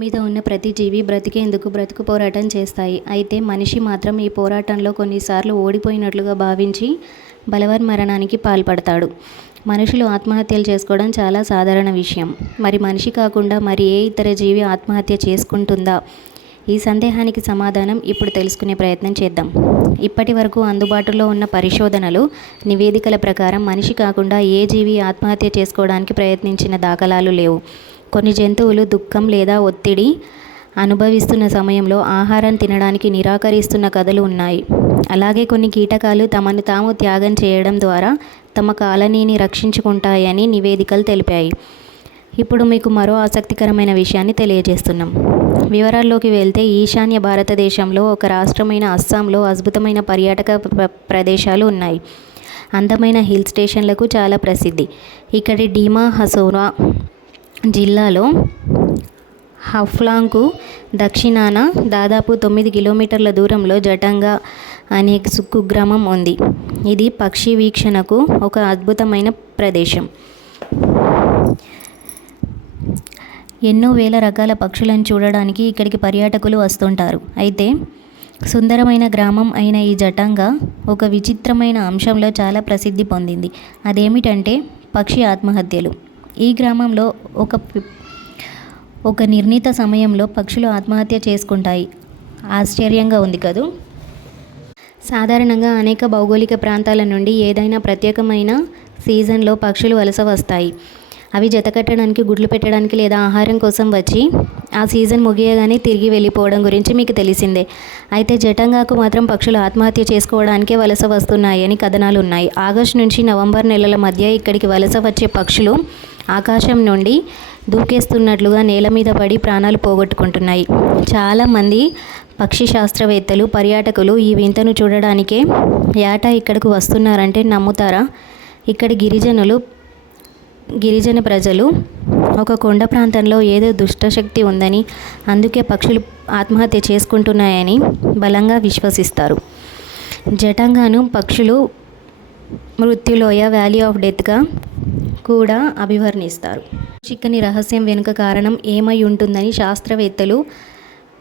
మీద ఉన్న ప్రతి జీవి బ్రతికేందుకు బ్రతుకు పోరాటం చేస్తాయి. అయితే మనిషి మాత్రం ఈ పోరాటంలో కొన్నిసార్లు ఓడిపోయినట్లుగా భావించి బలవన్మరణానికి పాల్పడతాడు. మనుషులు ఆత్మహత్యలు చేసుకోవడం చాలా సాధారణ విషయం. మరి మనిషి కాకుండా మరి ఏ ఇతర జీవి ఆత్మహత్య చేసుకుంటుందా? ఈ సందేహానికి సమాధానం ఇప్పుడు తెలుసుకునే ప్రయత్నం చేద్దాం. ఇప్పటి వరకు అందుబాటులో ఉన్న పరిశోధనలు, నివేదికల ప్రకారం మనిషి కాకుండా ఏ జీవి ఆత్మహత్య చేసుకోవడానికి ప్రయత్నించిన దాఖలాలు లేవు. కొన్ని జంతువులు దుఃఖం లేదా ఒత్తిడి అనుభవిస్తున్న సమయంలో ఆహారం తినడానికి నిరాకరిస్తున్న కథలు ఉన్నాయి. అలాగే కొన్ని కీటకాలు తమను తాము త్యాగం చేయడం ద్వారా తమ కాలనీని రక్షించుకుంటాయని నివేదికలు తెలిపాయి. ఇప్పుడు మీకు మరో ఆసక్తికరమైన విషయాన్ని తెలియజేస్తున్నాం. వివరాల్లోకి వెళ్తే, ఈశాన్య భారతదేశంలో ఒక రాష్ట్రమైన అస్సాంలో అద్భుతమైన పర్యాటక ప్రదేశాలు ఉన్నాయి. అందమైన హిల్ స్టేషన్లకు చాలా ప్రసిద్ధి. ఇక్కడి డిమా హసౌరా జిల్లాలో హఫ్లాంగ్కు దక్షిణాన దాదాపు 9 కిలోమీటర్ల దూరంలో జటంగా అనే కుగ్రామం ఉంది. ఇది పక్షి వీక్షణకు ఒక అద్భుతమైన ప్రదేశం. ఎన్నో వేల రకాల పక్షులను చూడడానికి ఇక్కడికి పర్యాటకులు వస్తుంటారు. అయితే సుందరమైన గ్రామం అయిన ఈ జటంగా ఒక విచిత్రమైన అంశంలో చాలా ప్రసిద్ధి పొందింది. అదేమిటంటే పక్షి ఆత్మహత్యలు. ఈ గ్రామంలో ఒక నిర్ణీత సమయంలో పక్షులు ఆత్మహత్య చేసుకుంటాయి. ఆశ్చర్యంగా ఉంది కదూ. సాధారణంగా అనేక భౌగోళిక ప్రాంతాల నుండి ఏదైనా ప్రత్యేకమైన సీజన్లో పక్షులు వలస వస్తాయి. అవి జతకట్టడానికి, గుడ్లు పెట్టడానికి లేదా ఆహారం కోసం వచ్చి ఆ సీజన్ ముగియగానే తిరిగి వెళ్ళిపోవడం గురించి మీకు తెలిసిందే. అయితే జటంగాకు మాత్రం పక్షులు ఆత్మహత్య చేసుకోవడానికే వలస వస్తున్నాయని కథనాలు ఉన్నాయి. ఆగస్టు నుంచి నవంబర్ నెలల మధ్య ఇక్కడికి వలస వచ్చే పక్షులు ఆకాశం నుండి దూకేస్తున్నట్లుగా నేల మీద పడి ప్రాణాలు పోగొట్టుకుంటున్నాయి. చాలామంది పక్షి శాస్త్రవేత్తలు, పర్యాటకులు ఈ వింతను చూడడానికే ఏటా ఇక్కడకు వస్తున్నారంటే నమ్ముతారా? ఇక్కడి గిరిజన ప్రజలు ఒక కొండ ప్రాంతంలో ఏదో దుష్టశక్తి ఉందని, అందుకే పక్షులు ఆత్మహత్య చేసుకుంటున్నాయని బలంగా విశ్వసిస్తారు. జటంగాను పక్షులు మృత్యులోయ, వ్యాలీ ఆఫ్ డెత్గా కూడా అభివర్ణిస్తారు. చిక్కని రహస్యం వెనుక కారణం ఏమై ఉంటుందని శాస్త్రవేత్తలు,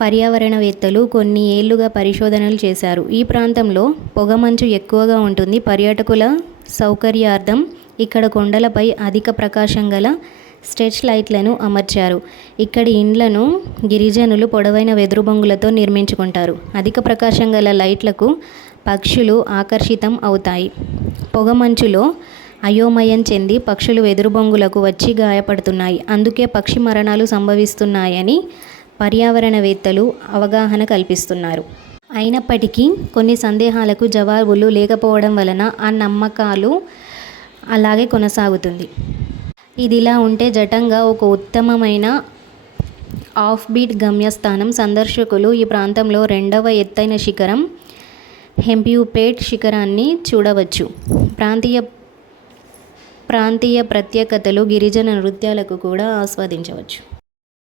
పర్యావరణవేత్తలు కొన్ని ఏళ్లుగా పరిశోధనలు చేశారు. ఈ ప్రాంతంలో పొగమంచు ఎక్కువగా ఉంటుంది. పర్యాటకుల సౌకర్యార్థం ఇక్కడ కొండలపై అధిక ప్రకాశం గల స్ట్రెచ్ లైట్లను అమర్చారు. ఇక్కడి ఇండ్లను గిరిజనులు పొడవైన వెదురు బొంగులతో నిర్మించుకుంటారు. అధిక ప్రకాశం గల లైట్లకు పక్షులు ఆకర్షితం అవుతాయి. పొగమంచులో అయోమయం చెంది పక్షులు వెదురు బొంగులకు వచ్చి గాయపడుతున్నాయి. అందుకే పక్షి మరణాలు సంభవిస్తున్నాయని పర్యావరణవేత్తలు అవగాహన కల్పిస్తున్నారు. అయినప్పటికీ కొన్ని సందేహాలకు జవాబులు లేకపోవడం వలన ఆ నమ్మకాలు అలాగే కొనసాగుతుంది. ఇదిలా ఉంటే జటంగా ఒక ఉత్తమమైన ఆఫ్ బీట్ గమ్యస్థానం. సందర్శకులు ఈ ప్రాంతంలో 2వ ఎత్తైన శిఖరం హెంప్యూపేట్ శిఖరాన్ని చూడవచ్చు. ప్రాంతీయ ప్రత్యేకతలు, గిరిజన నృత్యాలకు కూడా ఆస్వాదించవచ్చు.